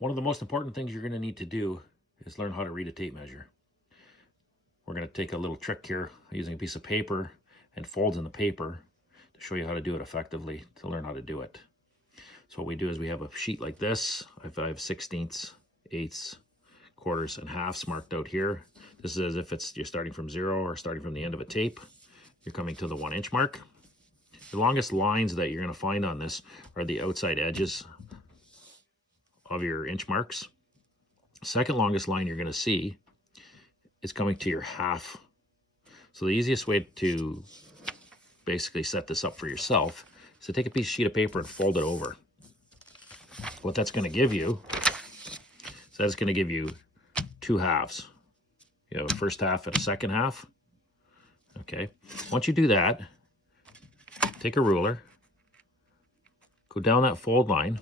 One of the most important things you're going to need to do is learn how to read a tape measure. We're going to take a little trick here using a piece of paper and folds in the paper to show you how to do it effectively, to learn how to do it. So what we do is we have a sheet like this. I have 16ths, 8ths, quarters, and halves marked out here. This is as if you're starting from 0 or starting from the end of a tape. You're coming to the 1 inch mark. The longest lines that you're going to find on this are the outside edges of your inch marks. Second longest line you're going to see is coming to your half. So the easiest way to basically set this up for yourself is to take a sheet of paper and fold it over. What that's going to give you is that's going to give you 2 halves. You have a first half and a second half. Okay. Once you do that, take a ruler, go down that fold line,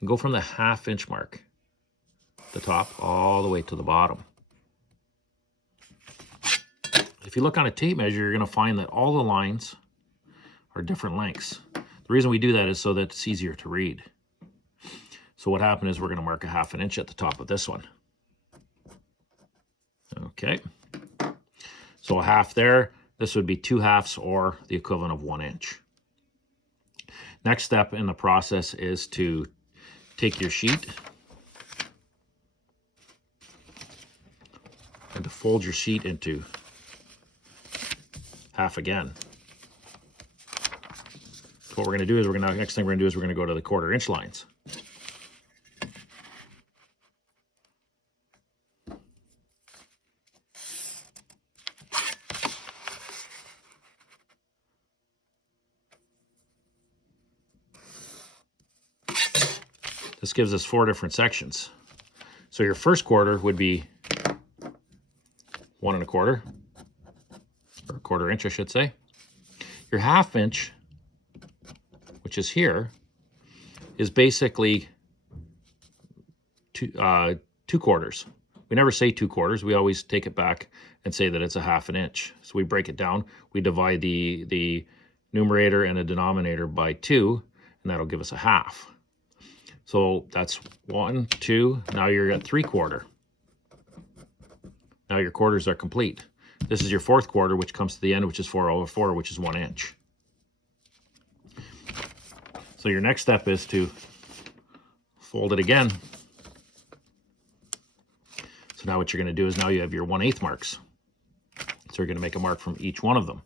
and go from the 1/2 inch mark, the top, all the way to the bottom. If you look on a tape measure, you're going to find that all the lines are different lengths. The reason we do that is so that it's easier to read. So what happened is we're going to mark a 1/2 inch at the top of this one. Okay. So a half there, this would be 2 halves or the equivalent of 1 inch. Next step in the process is to take your sheet and to fold your sheet into half again. So what we're going to do is next thing we're going to do is we're going to go to the 1/4 inch lines. This gives us 4 different sections. So your first quarter would be 1 1/4, or 1/4 inch, I should say. Your 1/2 inch, which is here, is basically two quarters. We never say 2 quarters. We always take it back and say that it's a 1/2 inch. So we break it down. We divide the numerator and the denominator by 2, and that'll give us a half. So that's 1, 2. Now you're at 3/4. Now your quarters are complete. This is your 4th quarter, which comes to the end, which is 4/4, which is 1 inch. So your next step is to fold it again. So now what you're going to do is now you have your 1/8 marks. So you're going to make a mark from each one of them.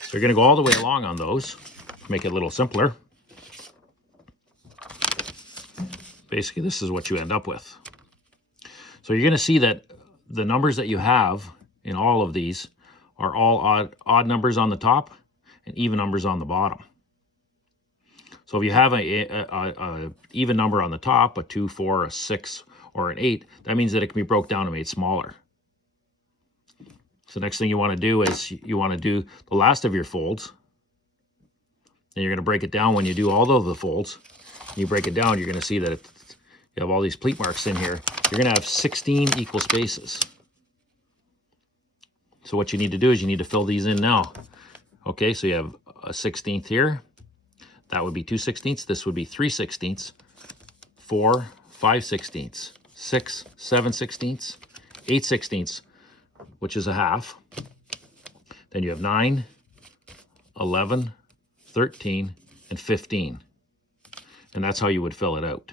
So you're going to go all the way along on those, make it a little simpler. Basically, this is what you end up with. So you're going to see that the numbers that you have in all of these are all odd numbers on the top and even numbers on the bottom. So if you have a even number on the top, a 2, 4, a 6, or an 8, that means that it can be broke down and made smaller. So next thing you want to do is you want to do the last of your folds. And you're going to break it down when you do all of the folds. You break it down, you're going to see that you have all these pleat marks in here. You're going to have 16 equal spaces. So what you need to do is you need to fill these in now. Okay, so you have a 16th here. That would be 2 16ths. This would be 3 16ths, 4, 5 16ths, 6, 7 16ths, 8 16ths, which is a half. Then you have 9, 11, 13, and 15. And that's how you would fill it out.